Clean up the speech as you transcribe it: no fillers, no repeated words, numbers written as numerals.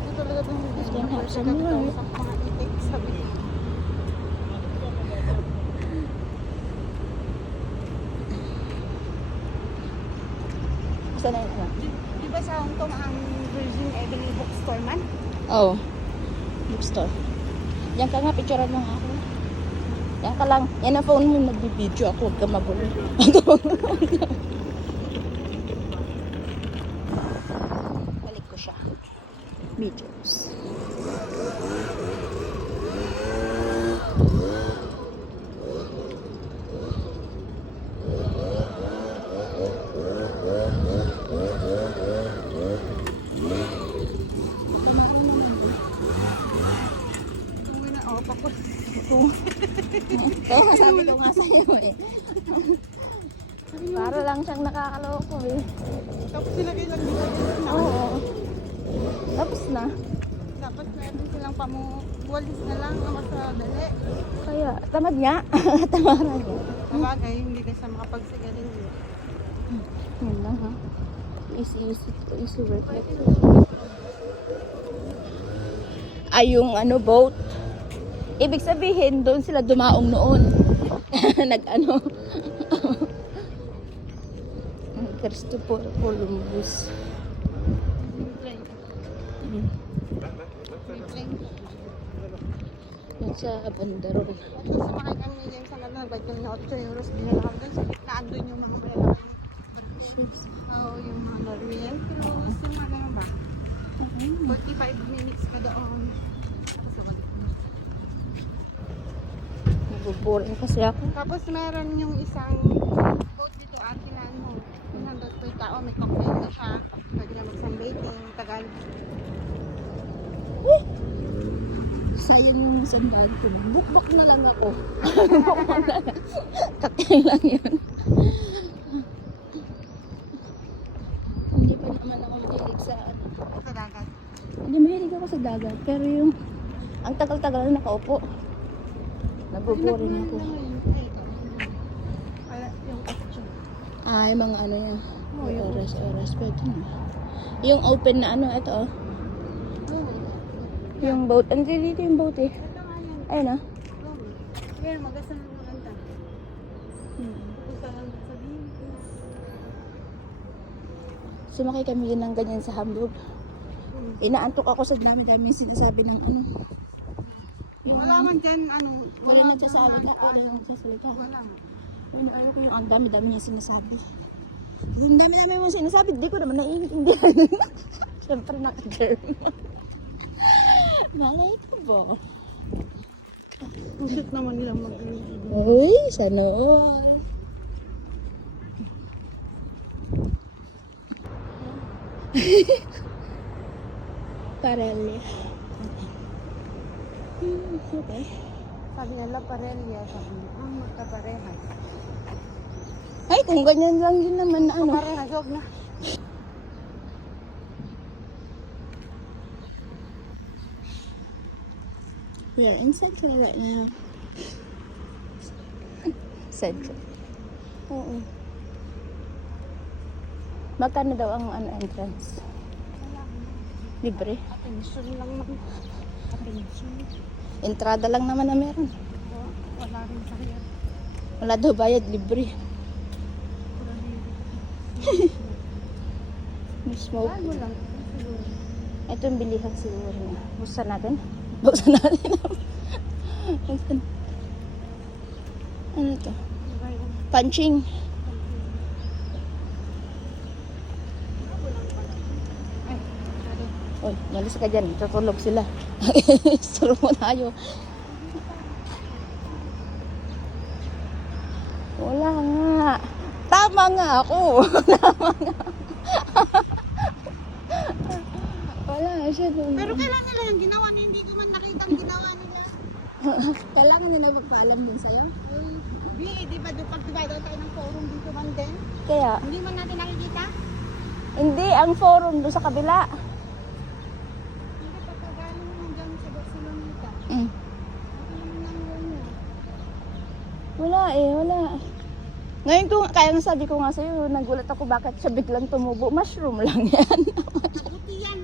bago talaga itong Can have some gabi daw more. sa mga itik, sabi. Saan na yun? Di ba sa Hong Kong ang Virgin Ebony bookstore man? Oh, bookstore. Yan ka nga, picturean mo nga ako. Yan ka lang. Yan ang phone mo, nagbibideo ako. Huwag ka magulo. Balik ko siya. Videos. Uwi na, oh, pakos. Kaya sabi ko nga sa'yo eh. Para lang siyang nakakaloko eh. Tapos sila kailang ginagawa na. Oo. Tapos na. Dapat meron silang pamuwalis na lang na mas dali. Kaya, tamad niya. Tamaran niya. Sabagay, hindi kasi makapagsigarilyo. Yun lang ha. Easy work. Ay, yung ano, boat. Ibig sabihin, doon sila dumaong noon. Nag-ano. Christopher Columbus. Yun sa Bandarol. Sumakay kami yung sa nagbayad kami na 8 euros. Dinala kami doon sa gitna. Andun yung mga malalaki. Oo, yung mga Norwegian cruise. Yung mga ganun ba? 45 minutes ka doon. Nabuboring kasi ako. Tapos meron yung isang boat dito, Akilan mo. 100 per tao, may cocktail na siya. Pwede na mag-sunbathing, tagal. Sayang yung sandal ko. Bukbak na lang ako. Bukbak na lang. Kakay lang yun. Hindi pa naman ako mahilig sa ano. Sa dagat. Hindi mahilig ako sa dagat. Pero yung ang tagal-tagal na nakaupo. Nabuboring ako. Wala, yung picture. Ay, mga ano yan. Oras. Pwede na. Yung open na ano, ito oh. Yung boat. Andito dito yung boat eh. Ito nga yan. Ayun ah. Ngayon, magasa ng maganda. Pupunta lang sa dito. Sumakay kami yun ng ganyan sa Hamburg. Inaantok ako sa dami-dami sinasabi ng ano. Wala man dyan, ano. Wala nagsasabi na ako, wala nagsasalita. Wala. Ano ko yung ang dami-dami niya sinasabi. Yung dami-dami mo sinasabi, di ko naman naiintindihan. Siyempre naka-German. Malay ko ba? Pusit naman nila mag-iibig. Uy, sana all. Parelli. Okay. Sabi nila parelya, sabi niya, magkaparehas. Ay, kung ganyan lang din naman na ano. Parehas, huwag na. We are in Central right now. Central. Oo. Magkano daw ang ano, entrance? Libre. Attention lang naman. Attention. Entrada lang naman na meron. Wala rin sa kaya. Wala daw bayad, libre. May smoke. Bago lang. Ito yung bilihan siguro niya. Buksan natin. Buksan natin. Buksan. Ano to? Punching. Oy, nalis ka dyan. Tutulog sila. Tulog mo tayo. Wala nga. Tama nga ako. Tama nga. Wala siya doon. Pero kailan nila yung ginawa na hindi ko man nakita ang ginawa nila. Kailangan na magpaalam din sa'yo. Di ba doon pag diba tayo ng forum dito man din? Kaya, Hindi man natin nakikita? hindi ang forum doon sa kabila. Hindi pagkagaling naman dyan sa Barceloneta. Mm. Ako naman lang yun yun. Wala eh, wala. Ngayon ko, kaya nga sabi ko nga sa'yo, nagulat ako bakit siya biglang tumubo. Mushroom lang yan. Buti yan.